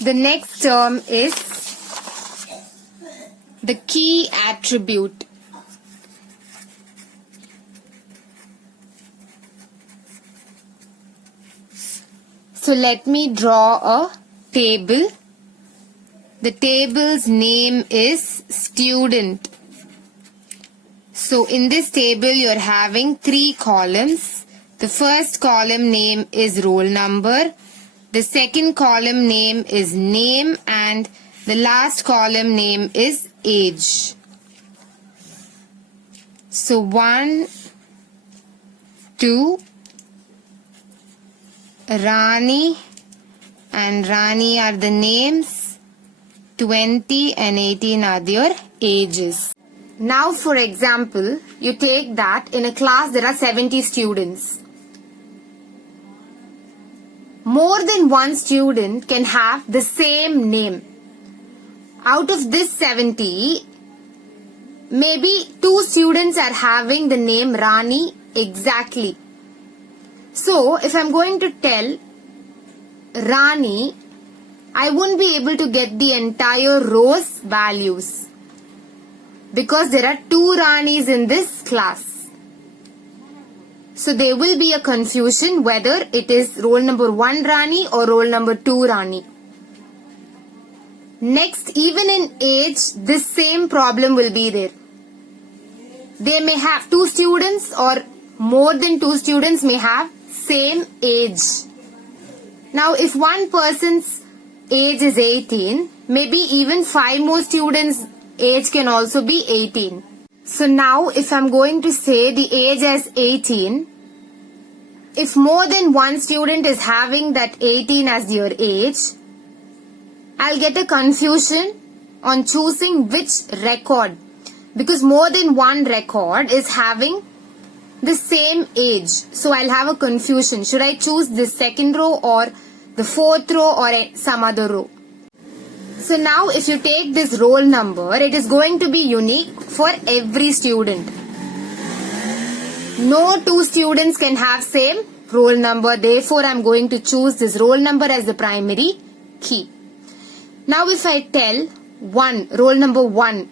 The next term is the key attribute. So let me draw a table. The table's name is student. So in this table you're having 3 columns. The first column name is roll number. The second column name is name, and the last column name is age. So 1, 2, Rani and Rani are the names, 20 and 18 are their ages. Now for example, you take that in a class there are 70 students. More than one student can have the same name. Out of this 70, maybe 2 students are having the name Rani exactly. So if I'm going to tell Rani, I won't be able to get the entire row's values because there are 2 Ranis in this class. So there will be a confusion whether it is roll number 1 Rani or roll number 2 Rani. Next, even in age, this same problem will be there. They may have 2 students or more than 2 students may have same age. Now if one person's age is 18, maybe even 5 more students' age can also be 18. So now if I'm going to say the age as 18, if more than one student is having that 18 as their age, I'll get a confusion on choosing which record, because more than one record is having the same age. So I'll have a confusion. Should I choose the second row or the 4th row or some other row? So now if you take this roll number, it is going to be unique for every student. No 2 students can have same roll number. Therefore, I'm going to choose this roll number as the primary key. Now if I tell 1, roll number 1,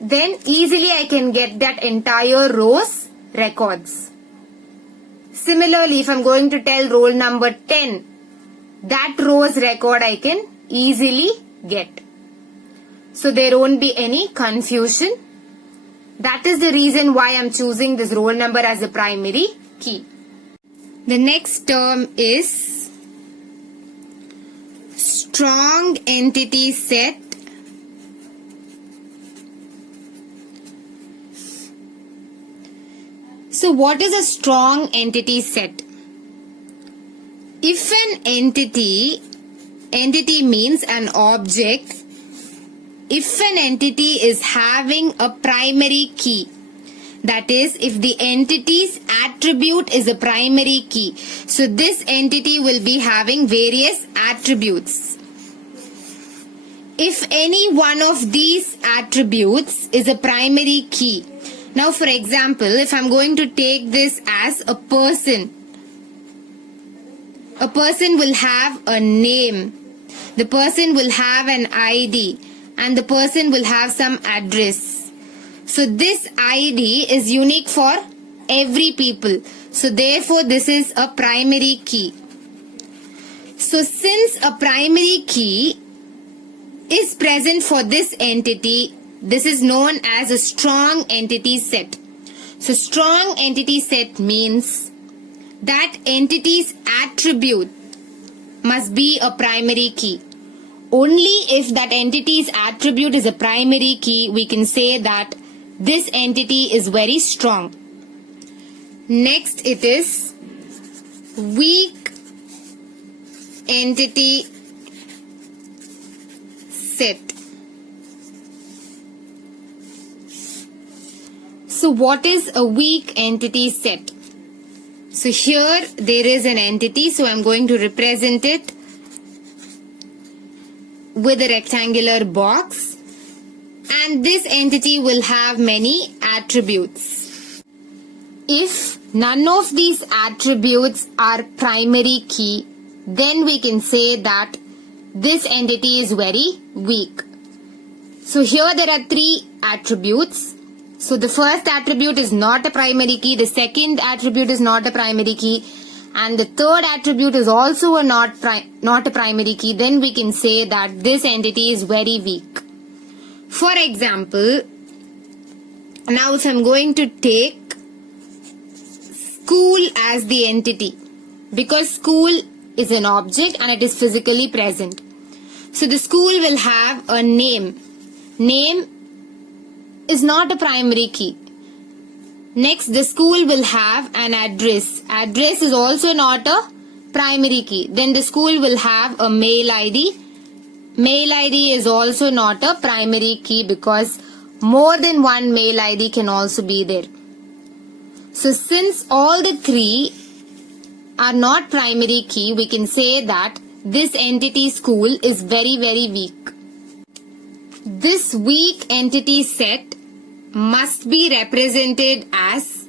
then easily I can get that entire row's records. Similarly, if I'm going to tell roll number 10, that row's record I can easily get. So there won't be any confusion. That is the reason why I'm choosing this roll number as the primary key. The next term is strong entity set. So what is a strong entity set? If an entity means an object, if an entity is having a primary key, that is, if the entity's attribute is a primary key, so this entity will be having various attributes. If any one of these attributes is a primary key, now for example, if I'm going to take this as a person will have a name, the person will have an ID, and the person will have some address. So this ID is unique for every people. So therefore this is a primary key. So since a primary key is present for this entity, this is known as a strong entity set. So strong entity set means that entity's attribute must be a primary key. Only if that entity's attribute is a primary key, we can say that this entity is very strong. Next, it is weak entity set. So what is a weak entity set? So here there is an entity, so I'm going to represent it with a rectangular box, and this entity will have many attributes. If none of these attributes are primary key, then we can say that this entity is very weak. So here there are three attributes. So the first attribute is not a primary key, the second attribute is not a primary key, and the third attribute is also not a primary key. Then we can say that this entity is very weak. For example, now if I'm going to take school as the entity, because school is an object and it is physically present. So the school will have a name. Name is not a primary key. Next, the school will have an address. Address is also not a primary key. Then the school will have a mail ID. Mail ID is also not a primary key because more than one mail ID can also be there. So since all the three are not primary key, we can say that this entity school is very, very weak. This weak entity set must be represented as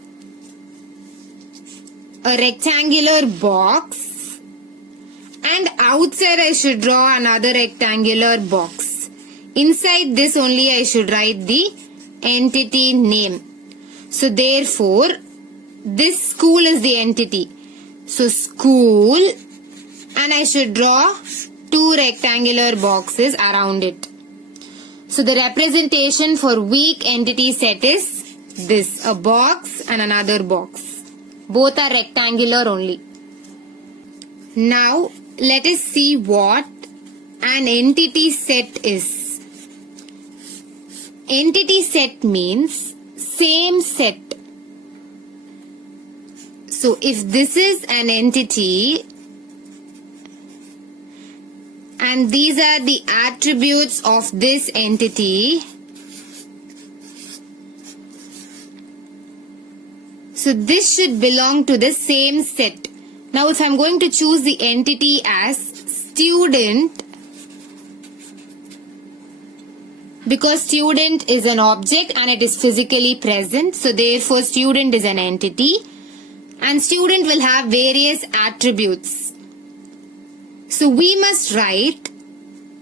a rectangular box, and outside I should draw another rectangular box. Inside this only I should write the entity name. So therefore, this school is the entity. So school, and I should draw two rectangular boxes around it. So the representation for weak entity set is this, a box and another box. Both are rectangular only. Now let us see what an entity set is. Entity set means same set. So if this is an entity and these are the attributes of this entity, so this should belong to the same set. Now if I'm going to choose the entity as student, because student is an object and it is physically present, so therefore student is an entity and student will have various attributes. So we must write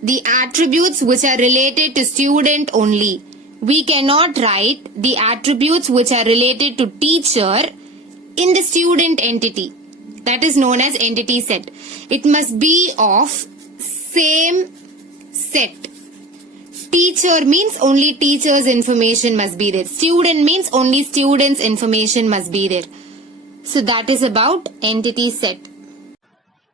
the attributes which are related to student only. We cannot write the attributes which are related to teacher in the student entity. That is known as entity set. It must be of same set. Teacher means only teacher's information must be there. Student means only student's information must be there. So that is about entity set.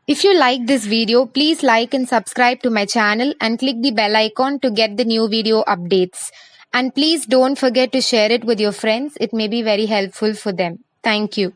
If you like this video, please like and subscribe to my channel and click the bell icon to get the new video updates. And please don't forget to share it with your friends. It may be very helpful for them. Thank you.